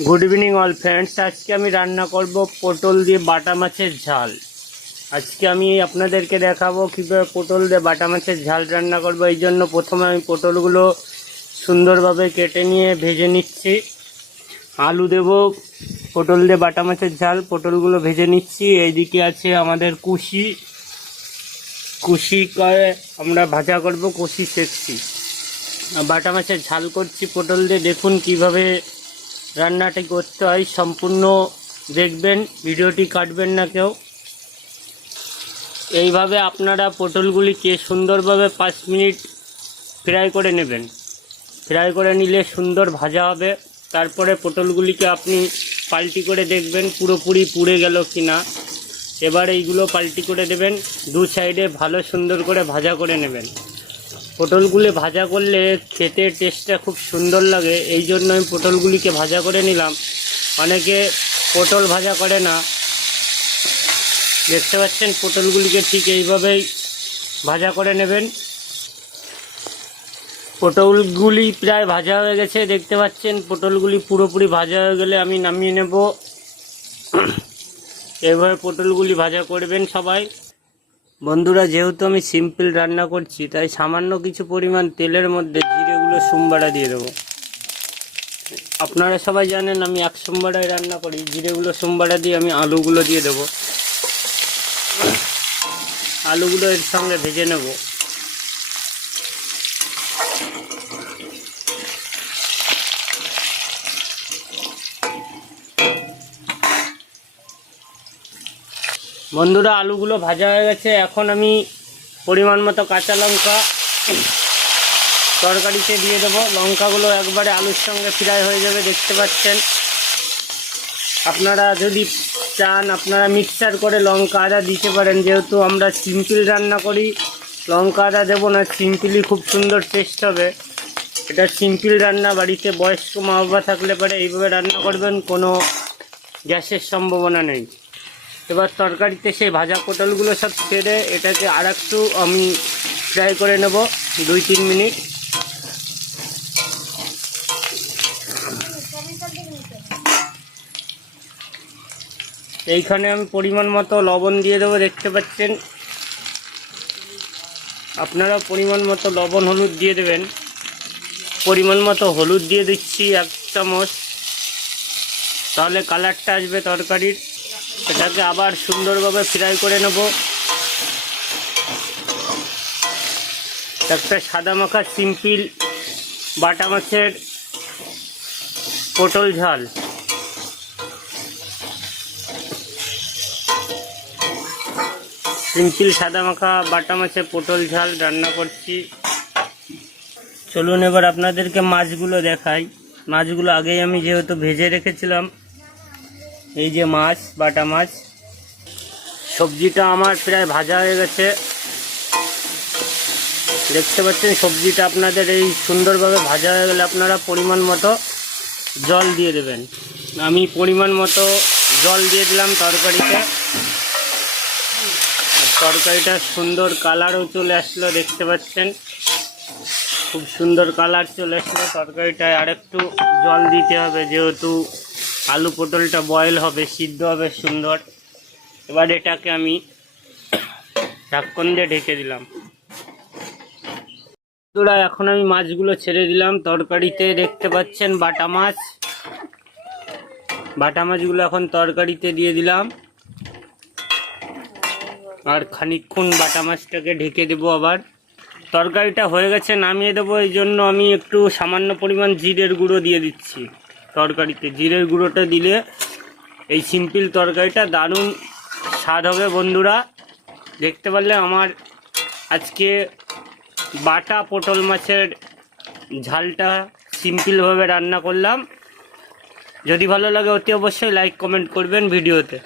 Good evening all friends. आज के आमी रान्ना करब पोटल दिए बाटा माछेर झाल। आज के आमी आपनादेरके देखाबो किभाबे पोटल दिए बाटा माछेर झाल रान्ना करब। एई जन्य प्रथमे आमी पोटलगुलो सुंदरभावे केटे निये भेजे निচ্ছি। आलू देब पोटल दिए बाटा माछेर झाल, पोटलगुलो भेजे निচ্ছি। এইদিকে আছে আমাদের কুশি, কুশি করে আমরা ভাজা করব, কুশি সেকছি। বাটা মাছের ঝাল করছি পোটল দিয়ে। দেখুন কিভাবে রান্নাটি করতে হয়, সম্পূর্ণ দেখবেন, ভিডিওটি কাটবেন না কেউ। এইভাবে আপনারা পটলগুলিকে সুন্দরভাবে 5 মিনিট ফ্রাই করে নেবেন। ফ্রাই করে নিলে সুন্দর ভাজা হবে। তারপরে পটলগুলিকে আপনি পাল্টি করে দেখবেন পুরোপুরি পুড়ে গেল কিনা। এবার এইগুলো পাল্টি করে দেবেন, দু সাইডে ভালো সুন্দর করে ভাজা করে নেবেন। পটলগুলি ভাজা করলে খেতে টেস্টটা খুব সুন্দর লাগে, এই জন্য আমি পটলগুলিকে ভাজা করে নিলাম। অনেকে পটল ভাজা করে না, দেখতে পাচ্ছেন পটলগুলিকে ঠিক এইভাবেই ভাজা করে নেবেন। পটলগুলি প্রায় ভাজা হয়ে গেছে, দেখতে পাচ্ছেন পটলগুলি পুরোপুরি ভাজা হয়ে গেলে আমি নামিয়ে নেব। এইভাবে পটলগুলি ভাজা করবেন সবাই। বন্ধুরা, যেহেতু আমি সিম্পল রান্না করছি তাই সামান্য কিছু পরিমাণ তেলের মধ্যে জিরেগুলো সোমবাড়া দিয়ে দেবো। আপনারা সবাই জানেন আমি এক সোমবাড়ায় রান্না করি। জিরেগুলো সোমবাড়া দিয়ে আমি আলুগুলো দিয়ে দেবো। আলুগুলো এর সঙ্গে ভেজে নেব। বন্ধুরা, আলুগুলো ভাজা হয়ে গেছে। এখন আমি পরিমাণ মতো কাঁচা লঙ্কা তরকারিতে দিয়ে দেবো। লঙ্কাগুলো একবারে আলুর সঙ্গে ফ্রাই হয়ে যাবে, দেখতে পাচ্ছেন। আপনারা যদি চান আপনারা মিক্সার করে লঙ্কা আদা দিতে পারেন। যেহেতু আমরা সিম্পল রান্না করি, লঙ্কা আদা দেবো না, সিম্পলই খুব সুন্দর টেস্ট হবে। এটা সিম্পল রান্না, বাড়িতে বয়স্ক মা বাবা থাকলে পরে এইভাবে রান্না করবেন, কোনো গ্যাসের সম্ভাবনা নেই। এবার তরকারিতে সেই ভাজা পটলগুলো সব ছেড়ে এটাকে আর একটু আমি ফ্রাই করে নেব 2-3 মিনিট। এইখানে আমি পরিমাণ মতো লবণ দিয়ে দেবো, দেখতে পাচ্ছেন। আপনারা পরিমাণ মতো লবণ হলুদ দিয়ে দেবেন। পরিমাণ মতো হলুদ দিয়ে দিচ্ছি 1 চামচ, তাহলে কালারটা আসবে তরকারির। এটাকে আবার সুন্দরভাবে ফ্রাই করে নেব। একটা সাদা মাখা সিম্পল বাটা মাছের পটল ঝাল। সিম্পল সাদা মাখা বাটা মাছের পটল ঝাল রান্না করছি। চলুন এবার আপনাদেরকে মাছগুলো দেখাই। মাছগুলো আগেই আমি যেহেতু ভেজে রেখেছিলাম। এই যে মাছ, বাটা মাছ। সবজিটা আমার প্রায় ভাজা হয়ে গেছে, দেখতে পাচ্ছেন। সবজিটা আপনাদের এই সুন্দরভাবে ভাজা হয়ে গেলে আপনারা পরিমাণ মতো জল দিয়ে দেবেন। আমি পরিমাণ মতো জল দিয়ে দিলাম তরকারিতে। তরকারিটা সুন্দর কালারও চলে আসলো, দেখতে পাচ্ছেন। খুব সুন্দর কালার চলে আসলো তরকারিটায়। আরেকটু জল দিতে হবে, যেহেতু আলু পটলটা বয়েল হবে, সিদ্ধ হবে সুন্দর। এবার এটাকে আমি ঢাকন দিয়ে ঢেকে দিলাম। বন্ধুরা, এখন আমি মাছগুলো ছেড়ে দিলাম তরকারিতে, দেখতে পাচ্ছেন বাটা মাছ। বাটা মাছগুলো এখন তরকারিতে দিয়ে দিলাম। আর খানিকক্ষণ বাটা মাছটাকে ঢেকে দেবো। আবার তরকারিটা হয়ে গেছে, নামিয়ে দেবো। এই জন্য আমি একটু সামান্য পরিমাণ জিরের গুঁড়ো দিয়ে দিচ্ছি তরকারিতে। জিরের গুঁড়োটা দিলে এই সিম্পল তরকারিটা দারুণ স্বাদ হবে। বন্ধুরা, দেখতে পারলে আমার আজকে বাটা পটল মাছের ঝালটা সিম্পলভাবে রান্না করলাম। যদি ভালো লাগে অতি অবশ্যই লাইক কমেন্ট করবেন ভিডিওতে।